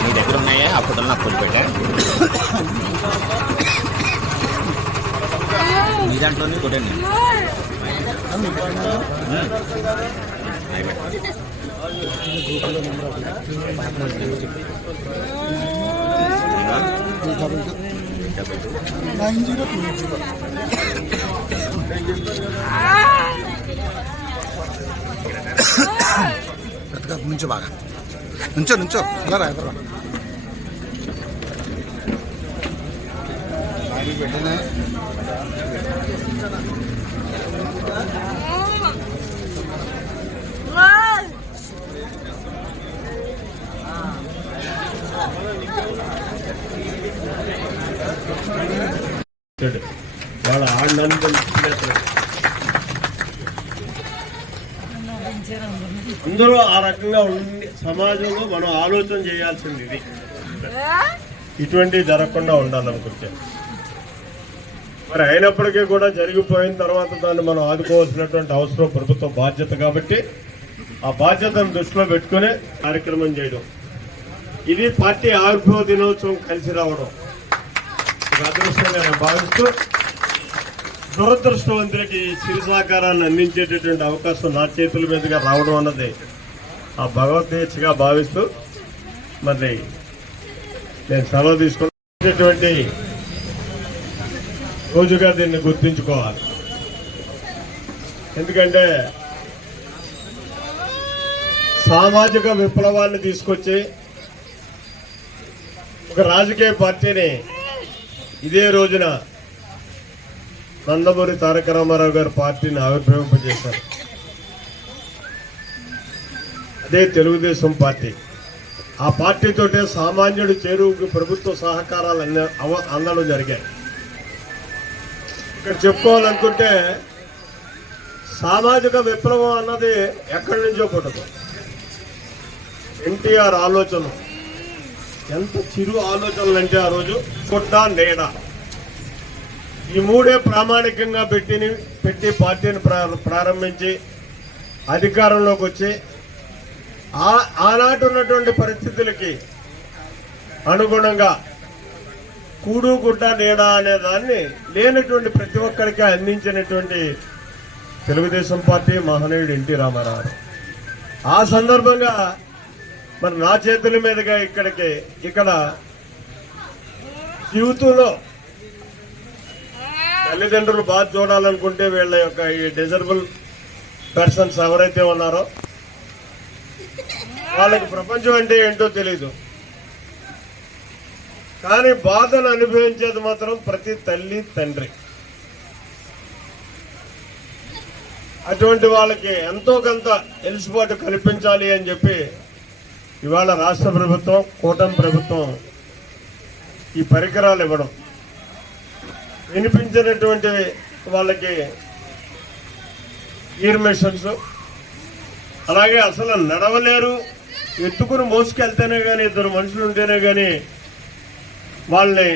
మీ దగ్గర ఉన్నాయా ఆ ఫోటోలు నాకు కొట్టి పెట్టా మీ దాంట్లోనే కొట్టండి పెద్దగా నుంచో బాగా నుంచో నుంచో అలా రా ఎదురు రా. పెట్టినా వాళ్ళ ఆడినందుకు అందరూ ఆ రకంగా ఉండి సమాజంలో మనం ఆలోచన చేయాల్సింది ఇది. ఇటువంటివి జరగకుండా ఉండాలనుకుంటే మరి అయినప్పటికీ కూడా జరిగిపోయిన తర్వాత దాన్ని మనం ఆదుకోవాల్సినటువంటి అవసరం ప్రభుత్వ బాధ్యత కాబట్టి ఆ బాధ్యతను దృష్టిలో పెట్టుకుని కార్యక్రమం చేయడం. ఇది పార్టీ ఆవిర్భావ దినోత్సవం కలిసి రావడం. ఒక అదృష్టంగా నేను భావిస్తూ దురదృష్టవంతులకి చిరు సహకారాన్ని అందించేటటువంటి అవకాశం నా చేతుల మీదుగా రావడం అన్నది ఆ భగవద్గీతగా భావిస్తూ మరి నేను సెలవు తీసుకున్నటువంటి రోజుగా దీన్ని గుర్తించుకోవాలి. ఎందుకంటే సామాజిక విప్లవాన్ని తీసుకొచ్చి ఒక రాజకీయ పార్టీని ఇదే రోజున నందమూరి తారక రామారావు గారు పార్టీని ఆవిర్భవింపజేశారు. అదే తెలుగుదేశం పార్టీ. ఆ పార్టీతోటే సామాన్యుడు చేరువుకి ప్రభుత్వ సహకారాలు అంద- అవ- అందడం జరిగాయి. ఇక్కడ చెప్పుకోవాలనుకుంటే సామాజిక విప్లవం అన్నది ఎక్కడి నుంచో పుట్టదు. ఎన్టీఆర్ ఆలోచన. ఎంత చిరు ఆలోచనలు అంటే ఆ రోజు కొట్ట నేడా. ఈ మూడే ప్రామాణికంగా పెట్టి పెట్టి పార్టీని ప్రారంభించి అధికారంలోకి వచ్చి ఆ ఆనాటి ఉన్నటువంటి పరిస్థితులకి అనుగుణంగా కూడు గుడ్డ నీడ అనే దాన్ని లేనటువంటి ప్రతి ఒక్కరికి అందించినటువంటి తెలుగుదేశం పార్టీ మహనీయుడు ఎన్టీ రామారావు. ఆ సందర్భంగా మరి నా చేతుల మీదుగా ఇక్కడికి ఇక్కడ జీవితంలో తల్లిదండ్రులు బాధ చూడాలనుకుంటే వీళ్ళ యొక్క ఈ డిజర్బుల్ పర్సన్స్ ఎవరైతే ఉన్నారో వాళ్ళకి ప్రపంచం అంటే ఏంటో తెలీదు. కానీ బాధను అనుభవించేది మాత్రం ప్రతి తల్లి తండ్రి. అటువంటి వాళ్ళకి ఎంతో కొంత ఎలుసుబాటు కల్పించాలి అని చెప్పి ఇవాళ రాష్ట్ర ప్రభుత్వం కూటమి ప్రభుత్వం ఈ పరికరాలు ఇవ్వడం. వినిపించినటువంటి వాళ్ళకి ఇయర్ మెషన్స్ అలాగే అసలు నడవలేరు ఎత్తుకుని మోసుకెళ్తేనే కానీ ఇద్దరు మనుషులు ఉంటేనే కానీ వాళ్ళని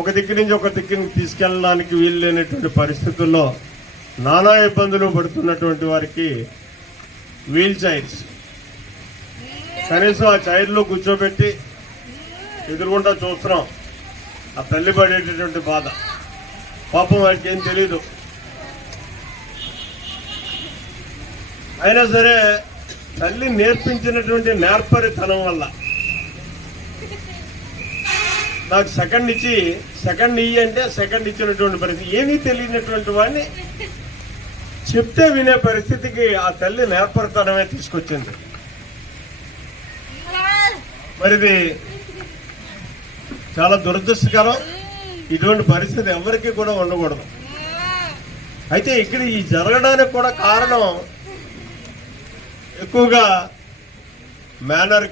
ఒక దిక్కు నుంచి ఒక దిక్కుని తీసుకెళ్ళడానికి వీలు లేనటువంటి పరిస్థితుల్లో నానా ఇబ్బందులు పడుతున్నటువంటి వారికి వీల్ చైర్స్. కనీసం ఆ చైర్లో కూర్చోబెట్టి ఎదురుగుండా చూస్తున్నాం. ఆ తల్లి పడేటటువంటి బాధ. పాపం వాడికి ఏం తెలీదు. అయినా సరే తల్లి నేర్పించినటువంటి నేర్పరితనం వల్ల నాకు సెకండ్ ఇచ్చి సెకండ్ ఇయ్యి అంటే సెకండ్ ఇచ్చినటువంటి పరిస్థితి. ఏమీ తెలియనటువంటి వాడిని చెప్తే వినే పరిస్థితికి ఆ తల్లి నేర్పరితనమే తీసుకొచ్చింది. మరిది చాలా దురదృష్టకరం. ఇటువంటి పరిస్థితి ఎవరికి కూడా ఉండకూడదు. అయితే ఇక్కడ ఈ జరగడానికి కూడా కారణం ఎక్కువగా మేనర్